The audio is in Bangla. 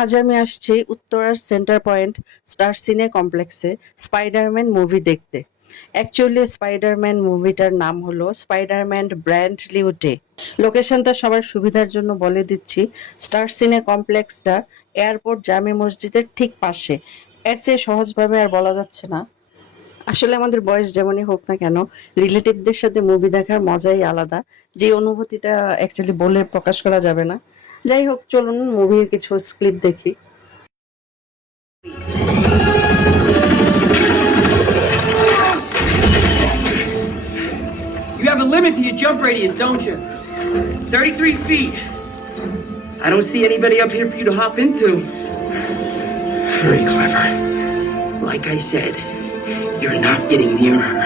আজ আমি আসছি উত্তরার সেন্টার পয়েন্ট স্টার সিনে কমপ্লেক্সে স্পাইডারম্যান মুভি দেখতে। অ্যাকচুয়ালি স্পাইডারম্যান মুভিটার নাম হলো স্পাইডারম্যান ব্র্যান্ড নিউ ডে। লোকেশনটা সবার সুবিধার জন্য বলে দিচ্ছি, স্টার সিনে কমপ্লেক্সটা এয়ারপোর্ট জামে মসজিদের ঠিক পাশে। এর চেয়ে সহজভাবে আর বলা যাচ্ছে না। আসলে আমাদের বয়স যেমনই হোক না কেন, রিলেটিভদের সাথে মুভি দেখার মজাই আলাদা। যে অনুভূতিটা অ্যাকচুয়ালি বলে প্রকাশ করা যাবে না। যাই হোক, চলুন মুভির কিছু ক্লিপ দেখি। You have a limit to your jump radius, don't you? 33 feet. I don't see anybody up here for you to hop into. Very clever. Like I said, you're not getting near her.